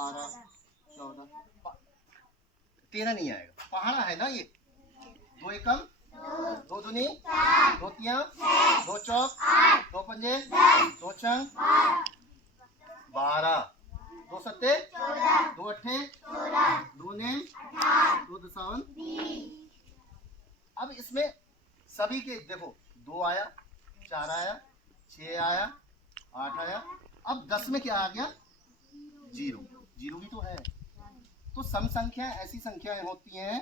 12 14 13 नहीं आएगा, पहाड़ा है ना ये। 2 एकम 2 दूनी 2 तिया 2 चौक 2 पंजे 2 छंग 12 2 सत्ते 2 अट्ठे 2 नेम 2 दसावन। अब इसमें सभी के देखो 2 आया 4 आया 6 आया 8 आया। अब 10 में क्या आ गया? 0 भी तो है। तो सम संख्या ऐसी संख्याएं होती हैं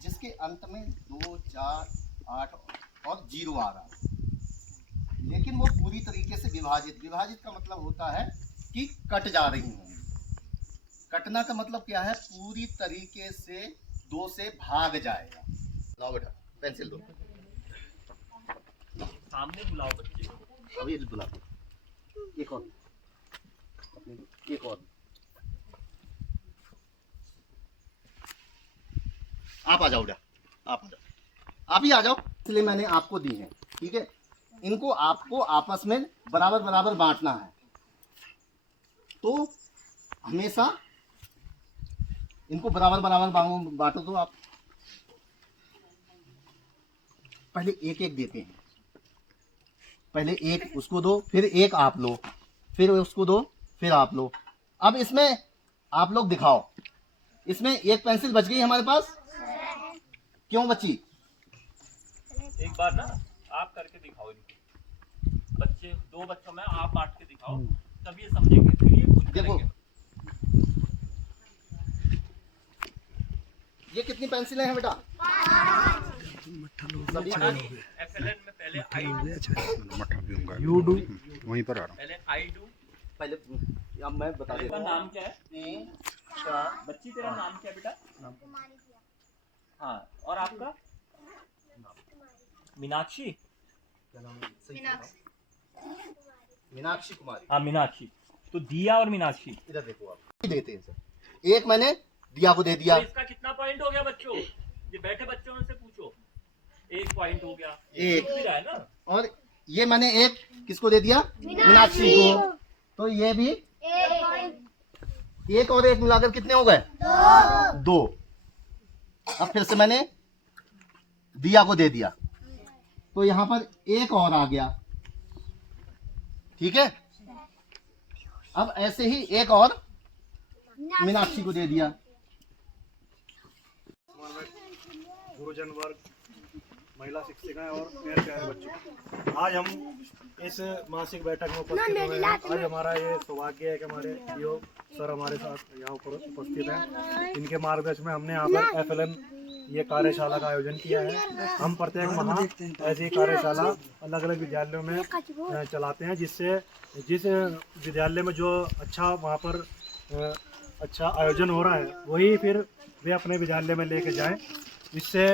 जिसके अंत में 2 4 8 और 0 आ रहा है, लेकिन वो पूरी तरीके से विभाजित का मतलब होता है कि कट जा रही होंगी। कटना का मतलब क्या है? पूरी तरीके से 2 से भाग जाएगा। लाओ बेटा पेंसिल दो, सामने बुलाओ बच्चे को। अभी बुला एक और एक और आप आ जाओ बेटा, आप आ जाओ, आप ही आ जाओ। इसलिए मैंने आपको दी है, ठीक है। इनको आपको आपस में बराबर बराबर बांटना है। तो हमेशा इनको बराबर बराबर बांटो। तो आप पहले एक एक देते हैं, पहले एक उसको दो, फिर एक आप लो, फिर उसको दो, फिर आप लो। अब इसमें आप लोग दिखाओ, इसमें एक पेंसिल बच गई हमारे पास, क्यों बची? एक बार ना आप करके दिखाओ इनको, बच्चे 2 बच्चों में आप बांट के दिखाओ, तब ये समझेंगे, फिर ये खुद देखो करेंगे। ये कितनी पेंसिलें हैं बेटा? सभी FLN में पहले I do, यू डू वहीं पर आ रहा हूँ। पहले I do। पहले अब मैं बता तेरा देता हूँ। नाम क्या है? 3 4 बच्ची तेरा नाम क्या है बेटा? हाँ, और आपका? मीनाक्षी। मीनाक्षी कुमारी। हाँ मीनाक्षी। तो दिया और मीनाक्षी। इधर देखो, आप देते हैं सर। एक मैंने दिया को दे दिया। तो इसका कितना पॉइंट हो गया बच्चों? ये बैठे बच्चों से पूछो। 1 पॉइंट हो गया। एक भी रहा है ना? और ये मैंने एक किसको दे दिया? मीनाक्षी को। तो ये भी एक और एक मिलाकर कितने हो गए? 2। अब फिर से मैंने दिया को दे दिया, तो यहां पर एक और आ गया, ठीक है। अब ऐसे ही एक और मीनाक्षी को दे दिया। गुरुजन वर्ग, महिला शिक्षिकाएं और मेरे प्यारे बच्चों, आज हम इस मासिक बैठक में उपस्थित हुए हैं। आज हमारा ये सौभाग्य है कि हमारे सीईओ सर हमारे साथ यहाँ पर उपस्थित हैं। इनके मार्गदर्शन में हमने यहाँ पर FLN ये कार्यशाला का आयोजन किया है। हम प्रत्येक माह ऐसी कार्यशाला अलग अलग विद्यालयों में चलाते हैं, जिससे जिस विद्यालय में जो अच्छा वहाँ पर अच्छा आयोजन हो रहा है वही फिर वे अपने विद्यालय में लेके जाएं। इससे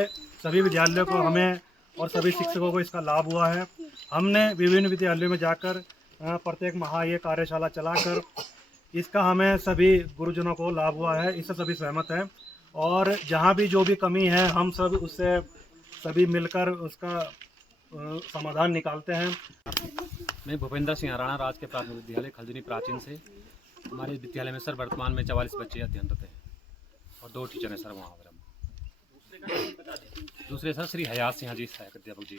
सभी विद्यालयों को, हमें और सभी शिक्षकों को इसका लाभ हुआ है। हमने विभिन्न विद्यालयों में जाकर प्रत्येक माह ये कार्यशाला चलाकर इसका हमें सभी गुरुजनों को लाभ हुआ है। इससे सभी सहमत हैं और जहाँ भी जो भी कमी है हम सब उससे सभी मिलकर उसका समाधान निकालते हैं। मैं भूपेंद्र सिंह हराणा, राजकीय प्राथमिक विद्यालय खलजुनी प्राचीन से। हमारे विद्यालय में सर वर्तमान में 44 बच्चे अध्ययनरत हैं और 2 टीचर हैं सर वहाँ पर। दूसरे सर श्री हयात सिंह जी, सहायक अध्यापक जी।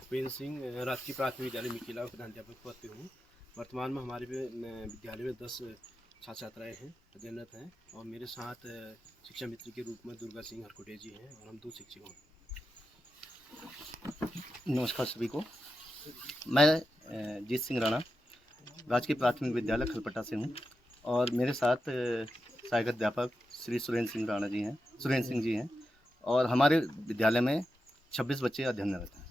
भूपेंद्र सिंह, राजकीय प्राथमिक विद्यालय मिकिला प्रधान अध्यापक पद पे हूँ। वर्तमान में हमारे विद्यालय में 10 छात्र छात्राएँ हैं, अध्ययनरत हैं और मेरे साथ शिक्षा मित्र के रूप में दुर्गा सिंह हरकोटे जी हैं और हम 2 शिक्षक हैं। नमस्कार सभी को। मैं जीत सिंह राणा, राजकीय प्राथमिक विद्यालय खलपट्टा से हूँ और मेरे साथ सहायक अध्यापक श्री सुरेंद्र सिंह जी हैं और हमारे विद्यालय में 26 बच्चे अध्ययनरत हैं।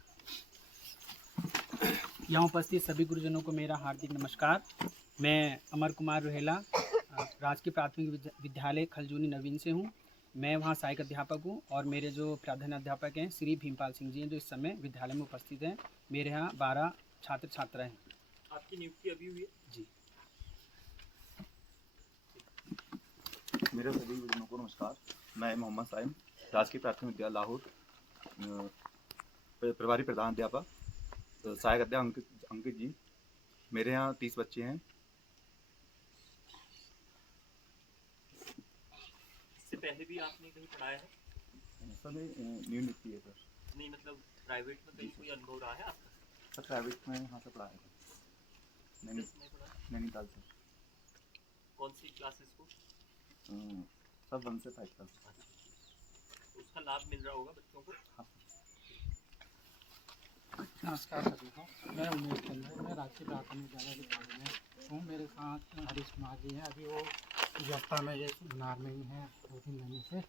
यहाँ उपस्थित सभी गुरुजनों को मेरा हार्दिक नमस्कार। मैं अमर कुमार रोहेला, राजकीय प्राथमिक विद्यालय खलजूनी नवीन से हूँ। मैं वहाँ सहायक अध्यापक हूँ और मेरे जो प्रधान अध्यापक हैं श्री भीमपाल सिंह जी हैं, जो इस समय विद्यालय में उपस्थित हैं। मेरे यहाँ 12 छात्र छात्राएँ हैं। आपकी नियुक्ति अभी हुई है? जी। मेरे सभी गुरुजनों को नमस्कार। मैं मोहम्मद साइम, राजकीय प्राथमिक विद्यालय लाहौर, प्रभारी प्रधान अध्यापक, सहायक अध्यापक अंकित जी। मेरे यहाँ 30 बच्चे हैं। पहले भी आपने कहीं पढ़ाया है? सर न्यू निफ्टी है सर। नहीं मतलब प्राइवेट में कहीं कोई अनुभव रहा है आपका? सर प्राइवेट में यहाँ से पढ़ाया था किसने पढ़ा? नैनीताल से। कौन सी क्लासेस को? सर 1 से 5 तक। उसका लाभ मिल रहा होगा बच्चों को? हाँ नमस्कार सभी को, मैं उमेश चंद्र, मैं राजकीय प्राथमिक विद्यालय के कॉलेज में हूँ। मेरे साथ हरीश कुमार जी हैं। अभी वो जफ्ता में ये बिहार में ही हैं 2-3 महीने से,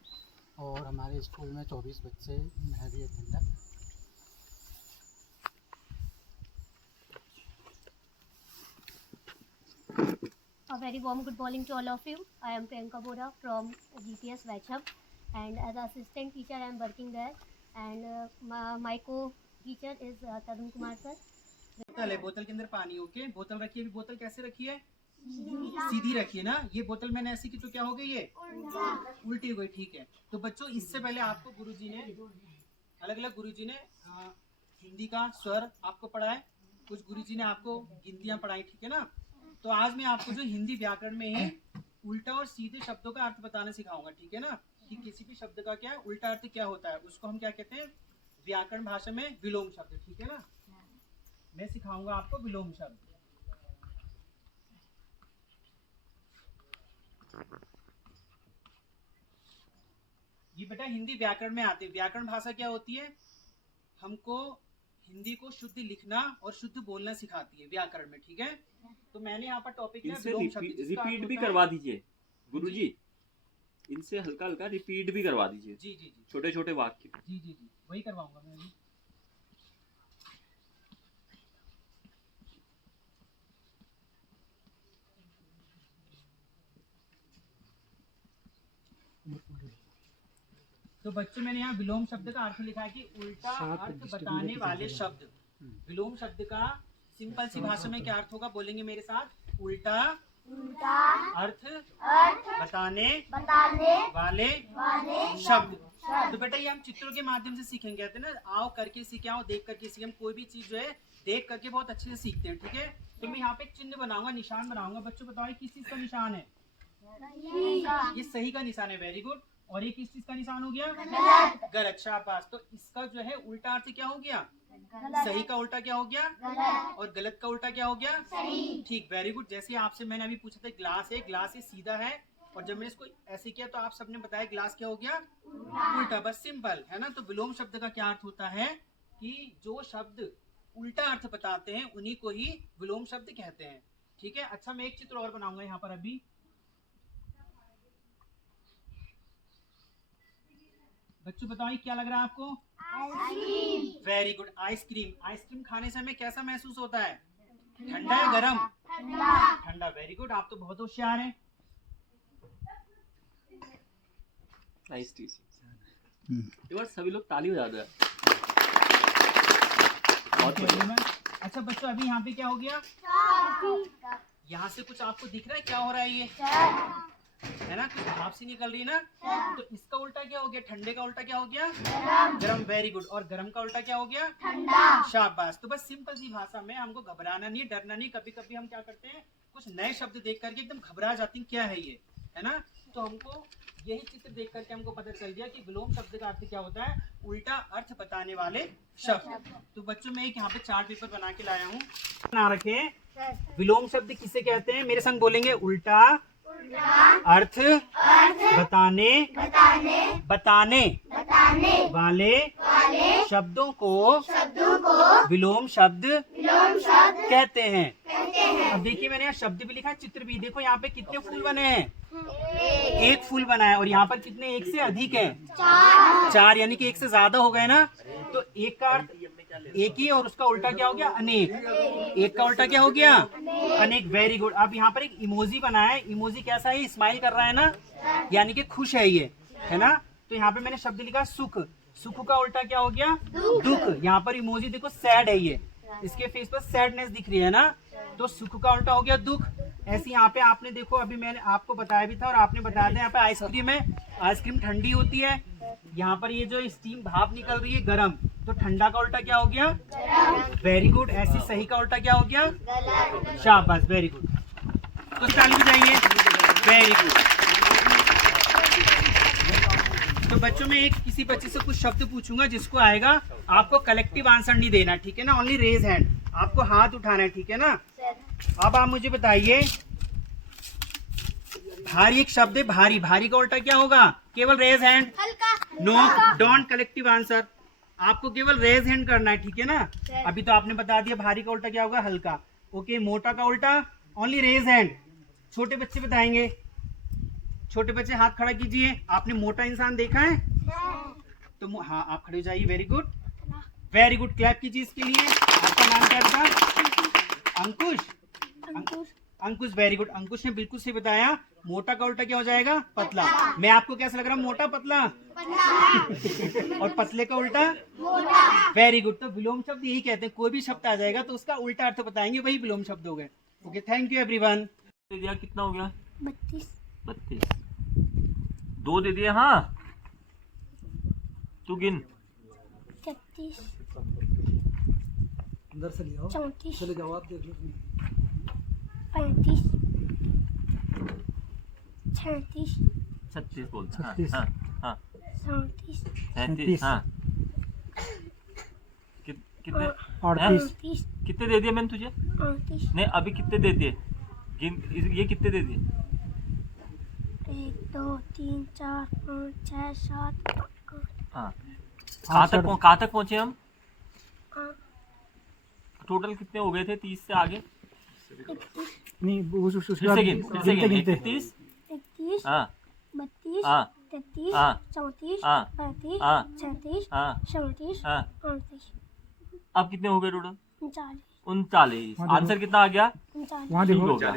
और हमारे स्कूल में 24 बच्चे हैं भी attender. A very warm good morning to all of you. I am Priyanka Bora from GPS Vachhab, and as assistant teacher I am working there, and my co-teacher is Tarun Kumar sir. बोतल है, बोतल के अंदर पानी, okay. बोतल रखिए, अभी बोतल कैसे रखी है? सीधी रखिए ना। ये बोतल मैंने ऐसी की तो क्या हो गई? ये उल्टी हो गई, ठीक है। तो बच्चों इससे पहले आपको गुरुजी ने अलग अलग गुरुजी ने हिंदी का स्वर आपको पढ़ाए, कुछ गुरुजी ने आपको गिनतियां पढ़ाई, ठीक है ना। तो आज मैं आपको जो हिंदी व्याकरण में है उल्टा और सीधे शब्दों का अर्थ बताना सिखाऊंगा, ठीक है ना। कि किसी भी शब्द का क्या है उल्टा अर्थ क्या होता है, उसको हम क्या कहते हैं व्याकरण भाषा में विलोम शब्द, ठीक है ना। मैं सिखाऊंगा आपको विलोम शब्द। ये बेटा हिंदी व्याकरण में आते हैं। व्याकरण भाषा क्या होती है? हमको हिंदी को शुद्ध लिखना और शुद्ध बोलना सिखाती है व्याकरण में, ठीक है। तो मैंने यहाँ पर टॉपिक इनसे रिपीट भी करवा दीजिए गुरुजी, इनसे हल्का हल्का रिपीट भी करवा दीजिए। जी जी जी, छोटे छोटे वाक्य। जी जी जी, वही करवाऊंगा मैं भी। तो बच्चों मैंने यहाँ विलोम शब्द का अर्थ लिखा है कि उल्टा अर्थ बताने वाले शब्द। विलोम शब्द का सिंपल सी भाषा में क्या अर्थ होगा, बोलेंगे मेरे साथ? उल्टा अर्थ बताने वाले शब्द। तो बेटा ये हम चित्रों के माध्यम से सीखेंगे, कहते हैं ना आओ करके सीखे, आओ देख करके सीखे। हम कोई भी चीज जो है देख करके बहुत अच्छे से सीखते हैं, ठीक है। तो मैं यहाँ पे एक चिन्ह बनाऊंगा, निशान बनाऊंगा। बच्चों बताओ किस चीज का निशान है? ये सही का निशान है, वेरी गुड। और ये किस चीज का निशान हो गया? गलत। शाबाश। तो इसका जो है उल्टा अर्थ क्या हो गया? सही का उल्टा क्या हो गया? और गलत का उल्टा क्या हो गया? ठीक, वेरी गुड। जैसे आपसे मैंने अभी पूछा था ग्लास है, ग्लास ये सीधा है, और जब मैंने इसको ऐसे किया तो आप सबने बताया ग्लास क्या हो गया? उल्टा। बस सिंपल है ना। तो विलोम शब्द का क्या अर्थ होता है कि जो शब्द उल्टा अर्थ बताते हैं उन्हीं को ही विलोम शब्द कहते हैं, ठीक है। अच्छा मैं एक चित्र और बनाऊंगा यहाँ पर अभी। बच्चों बताओ क्या लग रहा है आपको? Very good, ice cream. आइसक्रीम खाने से हमें कैसा महसूस होता है? ठंडा या गरम? ठंडा। वेरी गुड, आप तो बहुत होशियार हैं। Nice teaching. एक बार सभी लोग ताली बजा दो। बहुत बढ़िया। अच्छा बच्चों अभी यहाँ पे क्या हो गया? यहाँ से कुछ आपको दिख रहा है क्या हो रहा है? ये है ना, कुछ भाप सी निकल रही है ना। तो इसका उल्टा क्या हो गया? ठंडे का उल्टा क्या हो गया? गरम। Very good. और गरम का उल्टा क्या हो गया? ठंडा। शाबाश। तो बस सिंपल सी भाषा में हमको घबराना नहीं, डरना नहीं। कभी कभी हम क्या करते हैं कुछ नए शब्द देख करके एकदम घबरा जाते हैं, क्या है ये, है ना। तो हमको यही चित्र देख करके हमको पता चल गया कि विलोम शब्द का अर्थ क्या होता है? उल्टा अर्थ बताने वाले शब्द। तो बच्चों मैं एक यहाँ पे चार्ट पेपर बना के लाया हूँ, बना रखे। विलोम शब्द किसे कहते हैं? मेरे संग बोलेंगे उल्टा अर्थ बताने वाले शब्दों को विलोम शब्द कहते हैं। अब देखिए मैंने यहाँ शब्द भी लिखा है, चित्र भी। देखो यहाँ पे कितने फूल बने हैं? एक फूल बना है। और यहाँ पर कितने? एक से अधिक है, चार, यानी कि एक से ज्यादा हो गए ना। तो एक का अर्थ एक ही, और उसका उल्टा क्या हो गया? अनेक। एक का उल्टा क्या हो गया? अनेक। Very good. अब यहाँ पर एक इमोजी बना है। इमोजी कैसा है? स्माइल कर रहा है ना, यानी कि खुश है ये, है ना। तो यहाँ पे मैंने शब्द लिखा सुख। सुख का उल्टा क्या हो गया? दुख। यहाँ पर इमोजी देखो सैड है, ये इसके फेस पर सैडनेस दिख रही है ना। तो सुख का उल्टा हो गया दुख। ऐसे यहाँ पे आपने देखो अभी मैंने आपको बताया भी था और आपने बताया था यहाँ पे आइसक्रीम है। आइसक्रीम ठंडी होती है। यहाँ पर ये जो स्टीम भाप निकल रही है गरम। तो ठंडा का उल्टा क्या हो गया? Very good. ऐसी सही का उल्टा क्या हो गया? शाबाश, वेरी गुड। तो ताली बजाइए। Very good. बच्चों में एक किसी बच्चे से कुछ शब्द पूछूंगा, जिसको आएगा आपको कलेक्टिव आंसर नहीं देना, ठीक है ना? ओनली रेज हैंड, आपको हाथ उठाना है, ठीक है ना? अब आप मुझे बताइए, भारी एक शब्द है, भारी, भारी का उल्टा क्या होगा? केवल raise hand. No, don't collective answer, आपको केवल रेज हैंड करना है, ठीक है ना? अभी तो आपने बता दिया भारी का उल्टा क्या होगा? हल्का। ओके, मोटा का उल्टा ओनली रेज हैंड। छोटे बच्चे बताएंगे, छोटे बच्चे हाथ खड़ा कीजिए। आपने मोटा इंसान देखा है? तो हाँ, आप खड़े हो जाइए। Very good, very good, clap कीजिए इसके लिए। आपका नाम क्या था? अंकुश। अंकुश, वेरी गुड। अंकुश ने बिल्कुल सही बताया। मोटा का उल्टा क्या हो जाएगा? पतला। मैं आपको कैसा लग रहा हूँ? मोटा, पतला? और पतले का उल्टा? Very good. तो विलोम शब्द यही कहते हैं, कोई भी शब्द आ जाएगा तो उसका उल्टा अर्थ बताएंगे, वही विलोम शब्द हो गए। Okay, thank you everyone. दे दिया, कितना हो गया? 32। 2 दे दिए। हाँ, तू गिन। 33। अंदर से ले आओ, 34। चले जाओ, आप देख लो। 35। 36। 36 बोलते हैं। 36। हाँ, हाँ, 37। 37। हाँ, कितने? 38। कितने दे दिए मैंने तुझे? 38। नहीं, अभी कितने दे दिए? गिन, ये कितने दे दिए? 1 2 3 4 5 6 7 8। हाँ, कहाँ तक पहुंचे हम? टोटल कितने हो गए थे? 30 से आगे? नहीं, उसके फिर बाद से गिन। 31। 31। हाँ, 32। हाँ, 33। हाँ, 34। हाँ, 35। हाँ, 36। हाँ, 37। हाँ। 38। अब कितने हो गए टोटल? 39। 39। आंसर कितना आ गया? 39। वहाँ ठीक देखो, हो गया।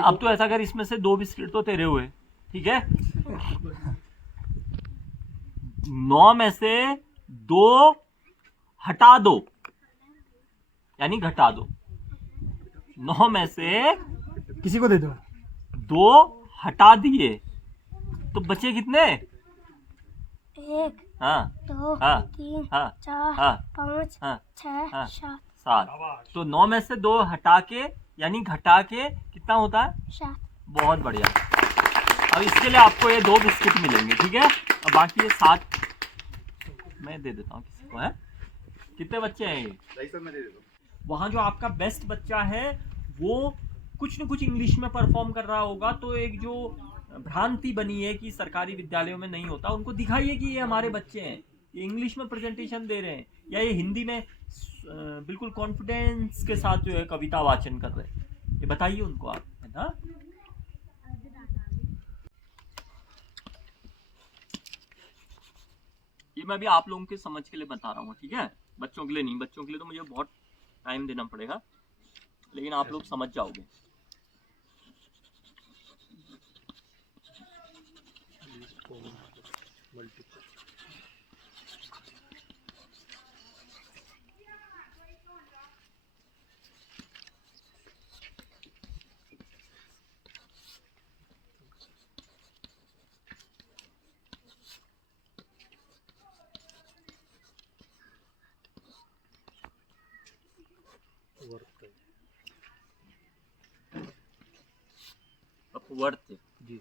अब तो ऐसा कर, इसमें से 2 बिस्किट तो तेरे हुए, ठीक है? 9 में से 2 हटा दो, यानी घटा दो। 9 में से किसी को दे दो। 2 हटा दिए तो बचे कितने? 1 हाँ, 2 हाँ, 3 हाँ, 4 हाँ, 5 हाँ, 6 हाँ। 7। 7। तो 9 में से 2 हटा के, यानी घटा के कितना होता है? 7। बहुत बढ़िया। अब इसके लिए आपको ये 2 बिस्किट मिलेंगे, ठीक है? अब बाकी ये 7 मैं दे देता हूँ किसी को, है? कितने बच्चे हैं ये? वहाँ जो आपका बेस्ट बच्चा है वो कुछ न कुछ इंग्लिश में परफॉर्म कर रहा होगा, तो एक जो भ्रांति बनी है कि सरकारी विद्यालयों में नहीं होता, उनको दिखाइए कि ये हमारे बच्चे हैं, ये इंग्लिश में प्रेजेंटेशन दे रहे हैं, या ये हिंदी में बिल्कुल कॉन्फिडेंस के साथ जो है कविता वाचन कर रहे हैं, ये बताइए उनको आप, है ना? ये मैं भी आप लोगों के समझ के लिए बता रहा हूँ, ठीक है? बच्चों के लिए नहीं, बच्चों के लिए तो मुझे बहुत टाइम देना पड़ेगा, लेकिन आप लोग समझ जाओगे। अपवर्त जी,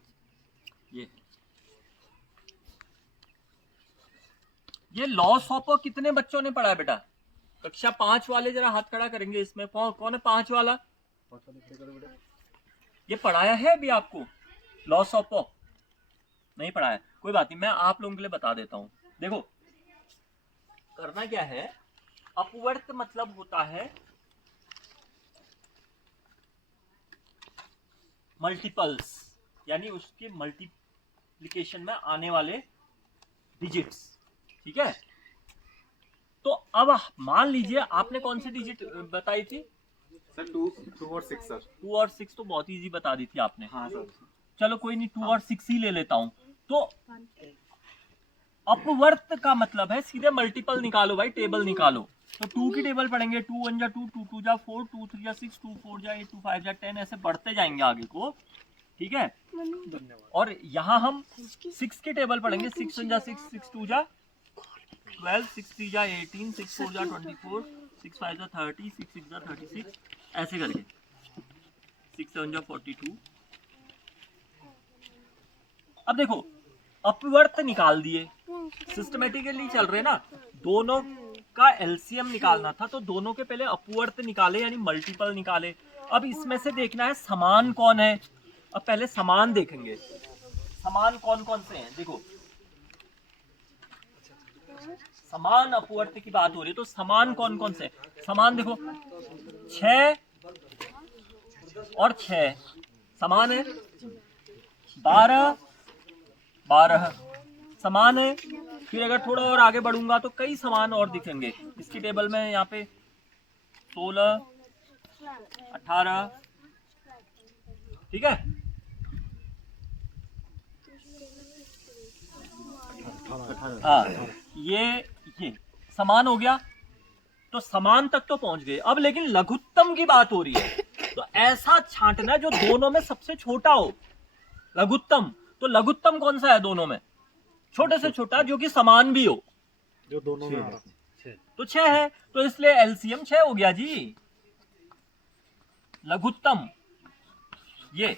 ये लॉस ऑफ कितने बच्चों ने पढ़ा है बेटा? कक्षा 5 वाले जरा हाथ खड़ा करेंगे। इसमें कौन है 5 वाला? ये पढ़ाया है अभी आपको? लॉस ऑफ नहीं पढ़ाया, कोई बात नहीं, मैं आप लोगों के लिए बता देता हूं। देखो करना क्या है, अपवर्त मतलब होता है मल्टीपल्स, यानी उसके मल्टीप्लिकेशन में आने वाले डिजिट्स, ठीक है? तो अब मान लीजिए आपने कौन सी डिजिट बताई थी सर? 2 और 6 सर। 2 और 6 तो बहुत इजी बता दी थी आपने। हाँ सर। चलो कोई नहीं, 2 और 6 ही ले लेता हूं। तो अपवर्त का मतलब है सीधे मल्टीपल निकालो भाई, टेबल निकालो। तो 2 की टेबल पढ़ेंगे, 2 1 जा 2, 2 2 जा 4, 2 3 जा 6, 2 4 जा 8, 2 5 जा 10, ऐसे बढ़ते जाएंगे आगे को, ठीक है? और यहाँ हम 6 की टेबल पढ़ेंगे, 6 1 जा 6, 6 2 जा 12, 6 3 जा 18, 6 4 जा 24, 6 5 जा 30, 6 6 जा 36, ऐसे करके 6 7 जा 42। अब देखो अपवर्त निकाल दिए, सिस्टमेटिकली चल रहे ना, दोनों का एलसीएम निकालना था तो दोनों के पहले अपवर्त निकाले यानी मल्टीपल निकाले। अब इसमें से देखना है समान कौन है। अब पहले समान देखेंगे, समान कौन कौन से हैं। देखो समान अपवर्त की बात हो रही है तो समान कौन कौन से? समान देखो 6 और 6 समान है, 12 12 समान है। फिर अगर थोड़ा और आगे बढ़ूंगा तो कई समान और दिखेंगे इसकी टेबल में। यहाँ पे 16 18 ठीक है। हाँ ये समान हो गया तो समान तक तो पहुंच गए। अब लेकिन लघुत्तम की बात हो रही है तो ऐसा छांटना जो दोनों में सबसे छोटा हो। लघुत्तम तो लघुत्तम कौन सा है दोनों में? छोटे से छोटा जो कि समान भी हो, जो दोनों में आ रहा है तो 6 है, तो इसलिए एलसीएम 6 हो गया जी। लघुत्तम ये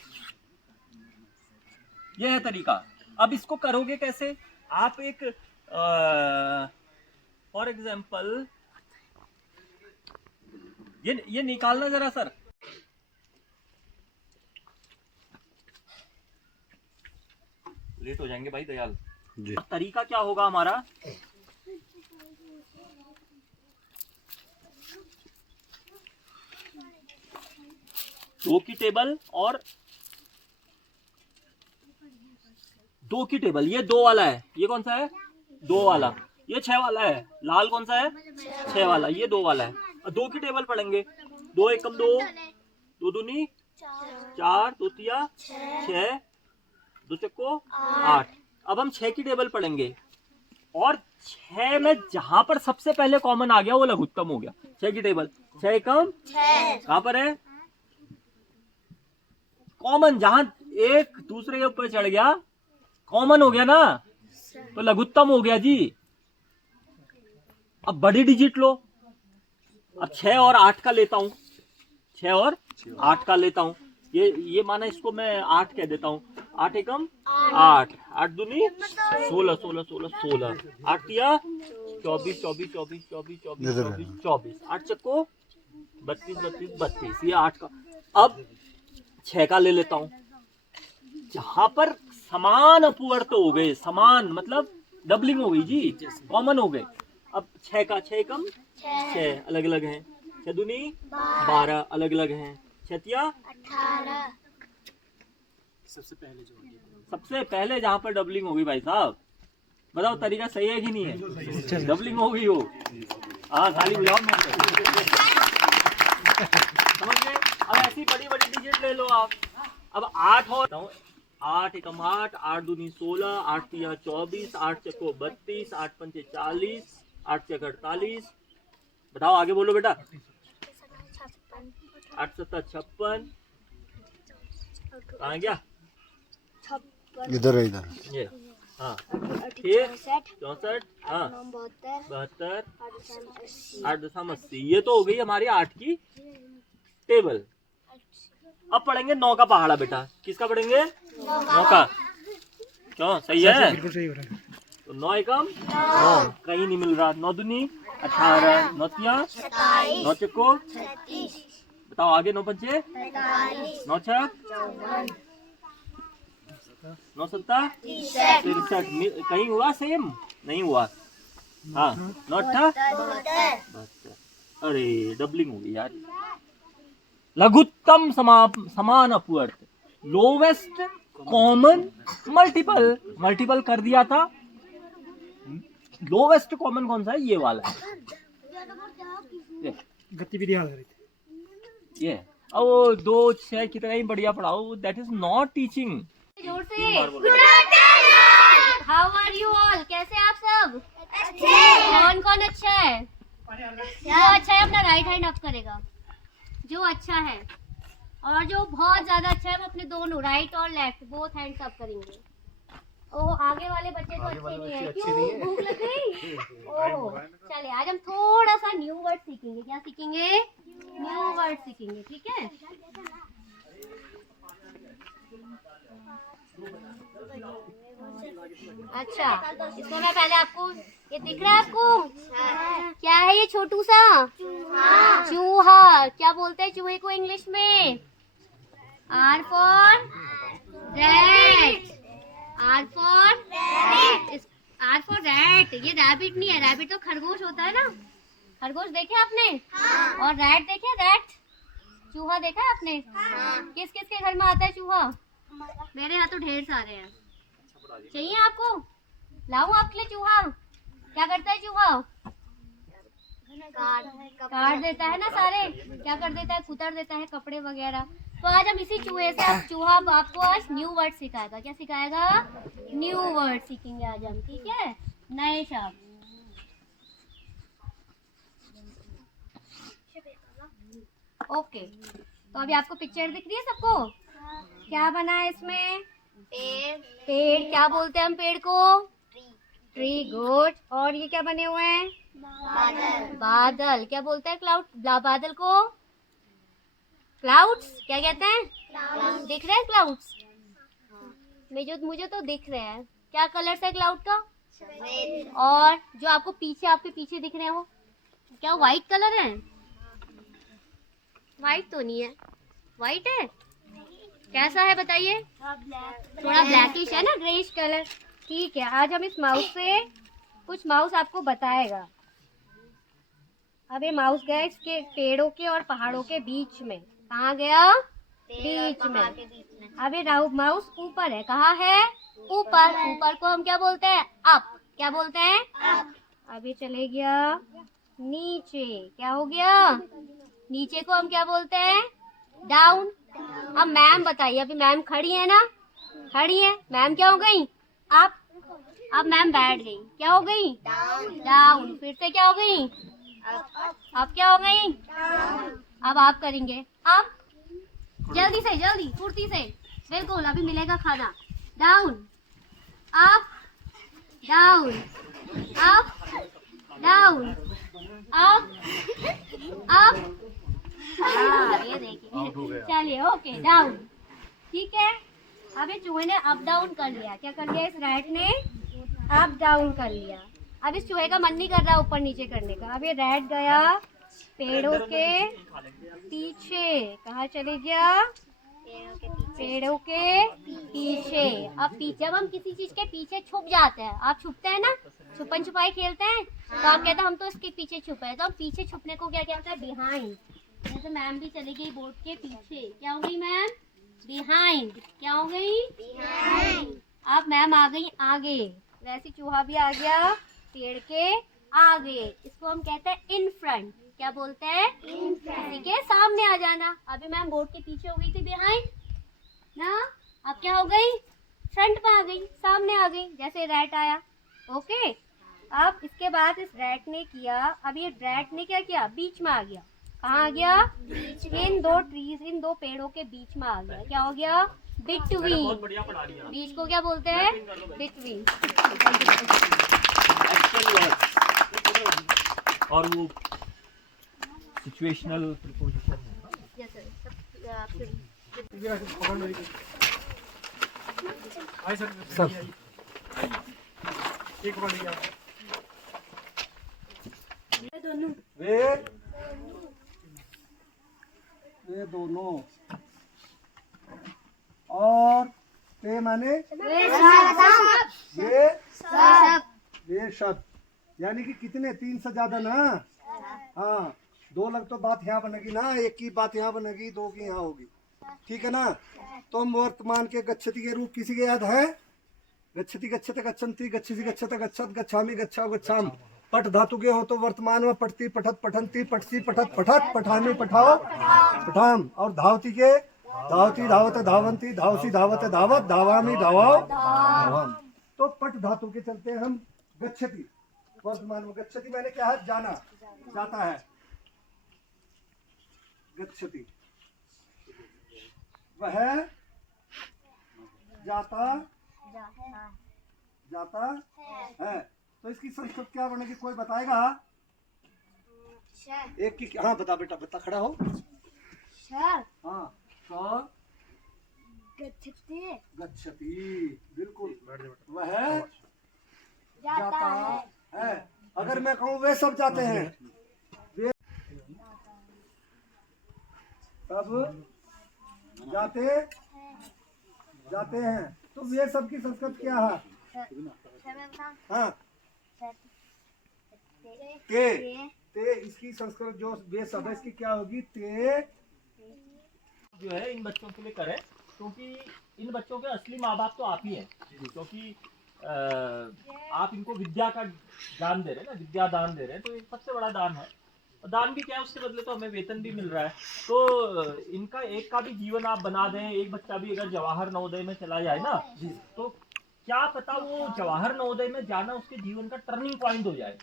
है तरीका। अब इसको करोगे कैसे? आप एक फॉर एग्जाम्पल ये निकालना जरा सर। लेट हो जाएंगे भाई दयाल जी। तरीका क्या होगा हमारा? दो की टेबल और 2 की टेबल। ये 2 वाला है, ये कौन सा है? 2 वाला। ये 6 वाला है, लाल कौन सा है? 6 वाला। ये 2 वाला है। और 2 की टेबल पढ़ेंगे। 2 एकम 2, 2 दूनी 4, 2 तिया 6, 2 चक्को 8। अब हम 6 की टेबल पढ़ेंगे और 6 में जहां पर सबसे पहले कॉमन आ गया वो लघुत्तम हो गया। 6 की टेबल 6 एकम 6 कहां पर है? कॉमन, जहां एक दूसरे के ऊपर चढ़ गया कॉमन हो गया ना, तो लघुत्तम हो गया जी। अब बड़ी डिजिट लो। अब 6 और 8 का लेता हूं, 6 और 8 का लेता हूं। ये माना इसको मैं 8 कह देता हूं। 8 एकम 8, 8 दूनी 16, 16 16 16, 8 तिया 24 24 24 24 24 24 24, 8 चक्को 32 32 32। ये 8 का। अब 6 का ले लेता हूं। जहां पर समान अपवर्त हो गए, समान मतलब डबलिंग हो गई जी, कॉमन हो गए। अब 6 का 6 कम 6 अलग अलग हैं, 6 दूनी 12 अलग अलग हैं, 6 तिया 18। सबसे पहले जहां पर डबलिंग होगी भाई साहब, बताओ तरीका सही है कि नहीं है? डबलिंग हो गई हो। हाँ खाली बुलाओ समझ गए। अब ऐसी बड़ी बड़ी डिजिट ले लो आप। अब 8 और 8 एकम 8, 8 दूनी 16, 8 तिया 24, 8 चक्को 32, 8 पंचे 40, 8 चक 48। बताओ आगे बोलो बेटा। 8 7 56 कहाँ गया? इधर है इधर। ये हाँ 64 हाँ 72 8 दशम 80। ये तो हो गई हमारी 8 की टेबल। अब पढ़ेंगे 9 का पहाड़ा बेटा। किसका पढ़ेंगे? 9 का। क्यों सही है? बिल्कुल सही हो रहा है। तो 9 एकम 9 कहीं नहीं मिल रहा। 9 दूनी 18, 9 तिया 9 चक्को। बताओ आगे 9 पंचे 9 छक 9 सत्ता 63। कहीं हुआ सेम? नहीं हुआ। हाँ 9 अट्ठा 72। अरे डबलिंग हो गई यार। लघुत्तम समान अपवर्त, लोवेस्ट कॉमन मल्टीपल। मल्टीपल कर दिया था। लोवेस्ट कॉमन कौन सा है? ये वाला है। गतिविधि हाल रही थी। ये अब वो 2 6 की तरह ही बढ़िया पढ़ाओ। That is not teaching. जोर से। How are you all? कैसे आप सब? अच्छे। कौन कौन अच्छा है? जो अच्छा है अपना राइट हैंड अप करेगा जो अच्छा है, और जो बहुत ज्यादा अच्छा है वो अपने दोनों राइट और लेफ्ट बोथ हैंड्स अप करेंगे। ओह आगे वाले बच्चे तो अच्छे नहीं है। क्यों? भूख लग गई? ओह चलिए आज हम थोड़ा सा न्यू वर्ड सीखेंगे। क्या सीखेंगे? न्यू वर्ड सीखेंगे। ठीक है। अच्छा, इसको मैं पहले आपको, ये दिख रहा है आपको? क्या है ये छोटू सा? चूहा। क्या बोलते हैं चूहे को इंग्लिश में? R for rat। R for rat। ये रैबिट नहीं है, रैबिट तो खरगोश होता है ना। खरगोश देखे आपने? और रैट देखे? रैट चूहा देखा है आपने? किस किस के घर में आता है चूहा? मेरे यहाँ तो ढेर सारे हैं। चाहिए आपको? लाऊं आपके लिए चूहा? क्या करता है चूहा? काट देता है ना सारे। क्या कर देता है? कुतर देता है कपड़े वगैरह। तो आज हम इसी चूहे से, अब चूहा आपको आज न्यू वर्ड सिखाएगा। क्या सिखाएगा? न्यू वर्ड सीखेंगे आज हम, ठीक है? नए शब्द। ओके, तो अभी आपको पिक्चर दिख रही है सबको? क्या बना है इसमें? पेड़। क्या बोलते हैं हम पेड़ को? ट्री। गुड। और ये क्या बने हुए हैं? बादल। क्या बोलते हैं क्लाउड? बादल को क्लाउड्स। क्या कहते हैं? दिख रहे हैं क्लाउड्स? मुझे तो दिख रहे हैं। क्या कलर है क्लाउड का? और जो आपको पीछे, आपके पीछे दिख रहे हैं वो क्या व्हाइट कलर है? व्हाइट तो नहीं है। व्हाइट है? कैसा है बताइए? थोड़ा ब्लैकिश है ना, ग्रेइश कलर। ठीक है, आज हम इस माउस से कुछ माउस आपको बताएगा। अब ये माउस गया इसके पेड़ों के और पहाड़ों के बीच में। कहाँ गया? बीच में। अब ये माउस ऊपर है। कहाँ है? ऊपर। ऊपर को हम क्या बोलते हैं? अप। क्या बोलते हैं? अप। अब ये चले गया नीचे। क्या हो गया? नीचे को हम क्या बोलते हैं? डाउन। अब मैम बताइए, अभी मैम खड़ी है ना? खड़ी है। मैम क्या हो गई? अप। अब मैम बैठ गई। क्या हो गई? डाउन। फिर से क्या हो गई? अब क्या हो गई? अब आप करेंगे अप। जल्दी से, जल्दी, फुर्ती से। बिल्कुल, अभी मिलेगा खाना। Down, up, down, up, down, up, up. ये देखिए, चलिए, ओके, डाउन। ठीक है, अब ये चूहे ने अप डाउन कर लिया। क्या कर लिया? इस रैट ने अप डाउन कर लिया। अब इस चूहे का मन नहीं कर रहा ऊपर नीचे करने का। अब ये रैट गया पेड़ों के पीछे। कहाँ चले गया? पेड़ों के पीछे। अब पीछे, जब हम किसी चीज के पीछे छुप जाते हैं, आप छुपते हैं ना, छुपन छुपाई खेलते हैं, तो आप कहते हैं हम तो इसके पीछे छुपे हैं। तो हम पीछे छुपने को क्या कहते हैं? बिहाइंड। जैसे मैम भी चली गई बोर्ड के पीछे। क्या हो गई मैम? बिहाइंड। क्या हो गई? बिहाइंड। अब मैम आ गई आगे। वैसे चूहा भी आ गया पेड़ के आगे। इसको हम कहते हैं इन फ्रंट। क्या बोलते हैं? In front. ठीक है, सामने आ जाना। अभी मैम बोर्ड के पीछे हो गई थी बिहाइंड ना, अब क्या हो गई? फ्रंट में आ गई, सामने आ गई। जैसे रैट आया। ओके, अब इसके बाद इस रैट ने किया, अब ये रैट ने क्या किया? बीच में आ गया। कहाँ आ गया? इन दो ट्रीज, इन दो पेड़ों के बीच में आ गया। क्या हो गया? बिटवीन। बीच को क्या बोलते हैं? बिटवीन। और वो सिचुएशनल प्रीपोजिशन है। Yes sir. सब एक बार लिया वे दोनों और ते माने ये शब्द, यानी कि कितने? 3 से ज्यादा ना। हाँ, 2 लग तो बात यहाँ बनेगी ना, एक की बात यहाँ बनेगी, 2 की यहाँ होगी। ठीक है ना? तो हम वर्तमान के गच्छति के रूप किसी के याद है? गच्छति, गच्छते, गच्छन्ति, गच्छसि, गच्छत, गच्छत, गच्छामि, गच्छाओ, गच्छाम। पठ धातु के हो तो वर्तमान में पठती, पठत, पठन्ति, पठसी, पठत, पठत, पठामि, पठाओ, पठाम। और धावती के धावती, धावत, धावंती, धावसी, धावत, धावत, धावामि, धावाओ, धावाम। तो पठ धातु के चलते हम गच्छति, वर्तमान में गच्छति मैंने क्या है? जाना, जाता है। गच्छति वह जाता, जाता है। तो इसकी संस्कृत क्या बनेगी? कोई बताएगा? एक की, हाँ बता बेटा, बता, खड़ा हो। हाँ, गच्छति, गच्छति, बिल्कुल। वह अगर मैं कहूँ वे सब जाते हैं, वे सब जाते हैं, तो वे सब की संस्कृत क्या है? हाँ, ते इसकी संस्कृत जो वे सब है इसकी क्या होगी? ते जो है इन बच्चों के लिए करें, क्योंकि इन बच्चों के असली माँ बाप तो आप ही हैं, क्योंकि आप इनको विद्या का दान दे रहे हैं ना, विद्या दान दे रहे हैं, तो एक सबसे बड़ा दान है। दान भी क्या है, उसके बदले तो हमें वेतन भी मिल रहा है। तो इनका एक का भी जीवन आप बना दें, एक बच्चा भी अगर जवाहर नवोदय में चला जाए ना, तो क्या पता वो जवाहर नवोदय में जाना उसके जीवन का टर्निंग पॉइंट हो जाए।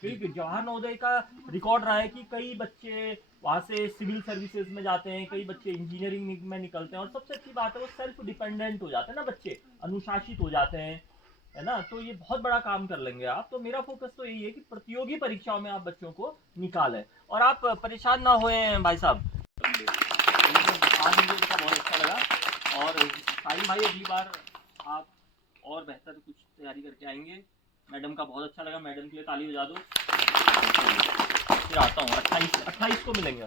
क्योंकि जवाहर नवोदय का रिकॉर्ड रहा है कि कई बच्चे वहाँ से सिविल सर्विसेज में जाते हैं, कई बच्चे इंजीनियरिंग में निकलते हैं, और सबसे अच्छी बात है वो सेल्फ डिपेंडेंट हो जाते हैं ना, बच्चे अनुशासित हो जाते हैं, है ना। तो ये बहुत बड़ा काम कर लेंगे आप। तो मेरा फोकस तो यही है कि प्रतियोगी परीक्षाओं में आप बच्चों को निकालें, और आप परेशान ना होए भाई साहब। आज मुझे इनका बहुत अच्छा लगा, और साहिल भाई अगली बार आप और बेहतर कुछ तैयारी करके आएंगे। मैडम का बहुत अच्छा लगा, मैडम के लिए ताली बजा दो। फिर आता हूँ 28 को मिलेंगे।